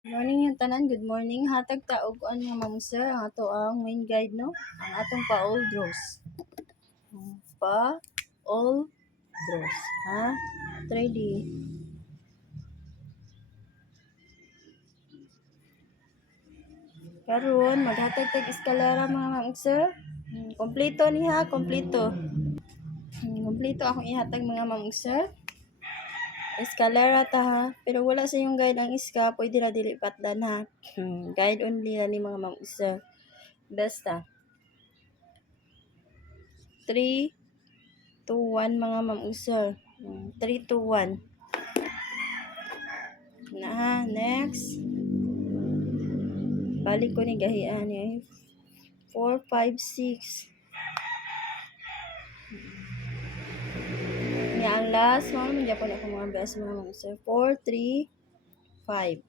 Morning yung tanan, good morning. Hatag taog an nga ma'am sir, ang ato ang main guide no. Ang atong pa-old draws. Pa-old draws, ha? Ready. Karon maghatag tag eskalera mga ma'am sir. Kompleto ni ha, kompleto. Kompleto akong ihatag mga ma'am sir. Eskalera ta ha, pero wala sa yung guide ang iska, pwede na dili patdan ha. Guide only na ni mga ma'am sir. Basta. 3, 2, 1 mga ma'am sir. 3, 2, 1. Na ha, next. Balik ko ni gahian eh. 4, 5, 6. Nga ang last one, hindi ako na akong mga best mga ma'am sir. 4, 3, 5.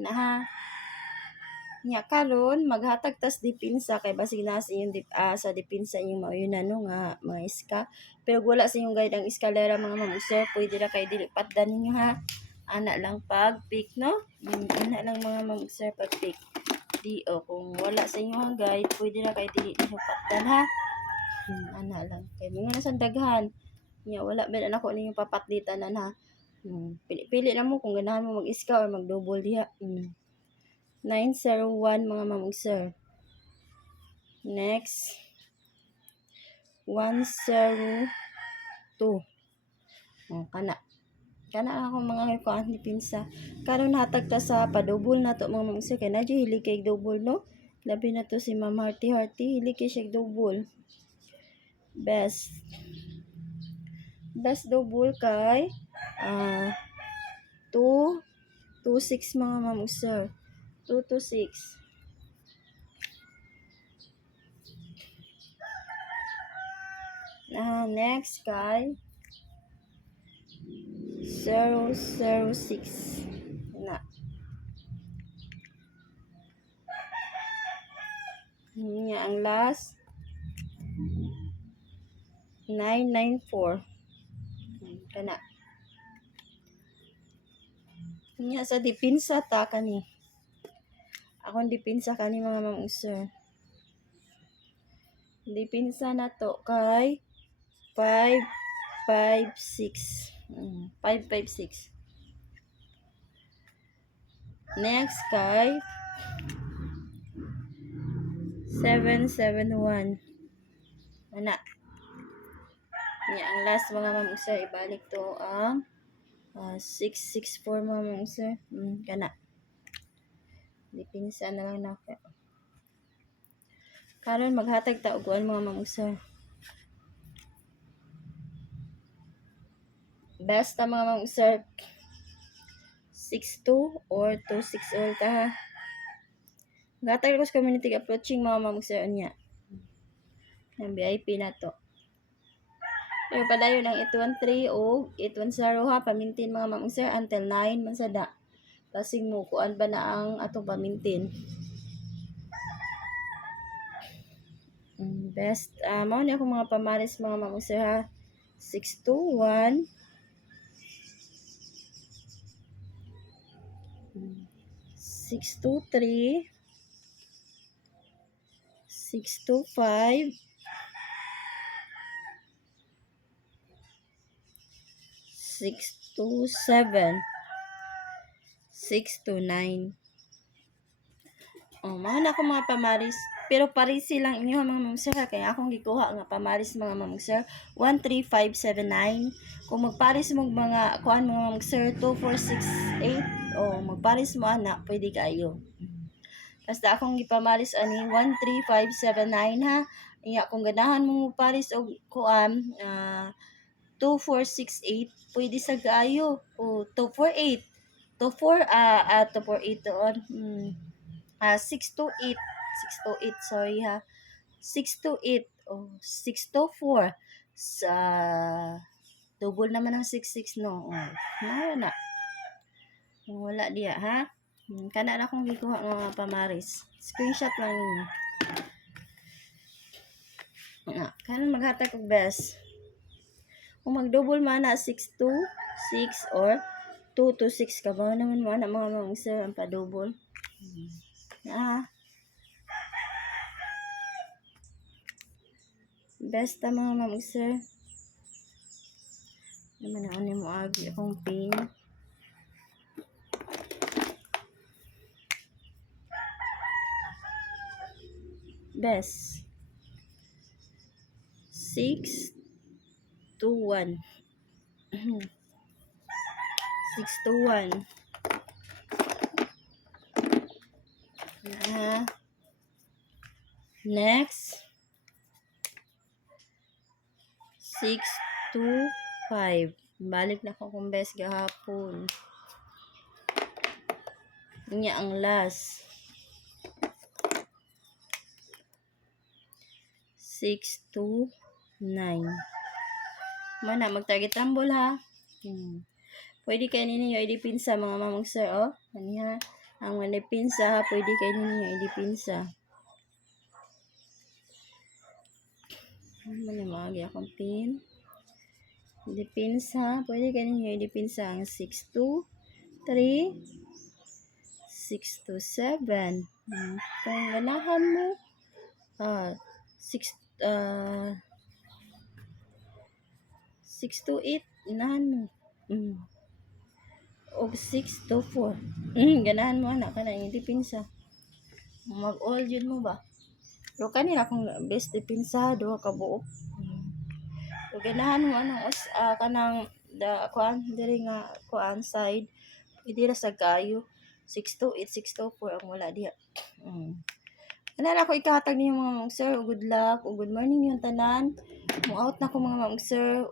Na ha. Nga karon maghatag tas dipinsa kay basig na sa inyong sa dipinsa inyong mauyunan no nga mga iska. Pero wala sa inyong guide ang eskalera mga ma'am sir, pwede ra kay dili patdan ninyo ha. Ana lang pag pick no. Ana lang mga ma'am sir pag pick. Di o kung wala sa inyo ang guide, pwede ra kay dili ninyo patdan ha. Ana lang kay mga nasa daghan. Nya wala man ako ninyo papatlitan ha. Pili na mo kung ganahan mo mag-iska or mag-double diha. 901 mga ma'am sir. Next. 102. Kana. Kana ako mga kuan ni pinsa. Karon hatag ta sa pa-double na to mga ma'am sir kay nadyo hili kay double no. Labi na to si Ma'am Hearty hili kay siya double. Best double kay 226 mga ma'am sir. 226. Next kay 006 na. Nga ang last 994 kana. Nga sa dipinsa ta kani. Akong dipinsa kani mga ma'am sir. Dipinsa na to kay 556. 556. Next kay 771. Ana. Nya ang last mga ma'am sir ibalik to ang 664 mga ma'am sir. Kana. Dipinsa na lang nako. Karon maghatag ta og mga ma'am sir. Basta mga ma'am sir 62 or 26 all ta ha. Gatag ko sa community approaching mga ma'am sir niya. Ang VIP na to. Pero padayon ang 813 o 810 ha, pamintin mga ma'am sir until 9 man sada. Kasing mo kuan ba na ang atong pamintin. Best mao ni ako mga pamaris mga ma'am sir ha. 621 623 625 627 629. Mao na ako mga pamaris. Pero parisi lang inyo mga ma'am sir kaya akong gikuha nga pamaris mga ma'am sir 13579. Kung magparis mo mga kuan mga ma'am sir 2468 magparis mo ana pwede kayo. Basta akong gipamaris ani 13579 ha. Iya kung ganahan mo magparis og kuan 2468 pwede sa kaayo o 248 248 on 628 sorry ha 628 624 sa double naman ng 66 no wala diya ha kana na akong gikuha ng mga pamaris screenshot lang ninyo kanan maghatag og best kung mag double man na 626 or 2 to 6 ka ba naman mo anak mga mamang sir ang padouble. Besta mga mamang sir. Naman na mo agi akong pin. Best. 6 to 1. 6 to 1. Next. 6 to 5. Balik na ko kung best gahapon. Inya ang last. 6 to 9. Mana mag-target rumble ha. Pwede kayo ninyo idipinsa mga mamang sir oh. Kaniya ang manipinsa ha, pwede kayo ninyo idipinsa. Ano magi akong pin. Idipinsa, pwede kayo ninyo idipinsa ang 6 to 3, 6 to 7. Kung ganahan mo 6 to 8 ganahan mo. O 6 to 4. Ganahan mo anak ka na idipinsa. Mag-all yun mo ba? Pero kanina kung best dipinsa duha ka buok. So ganahan mo anong kanang kuan diri nga kuan side pwede ra sa kayo 6 to 8, 6 to 4 ang wala diha. Ana ko ikahatag ninyo mga mamang sir, good luck o good morning yung tanan. Mo out na ko mga mamang sir.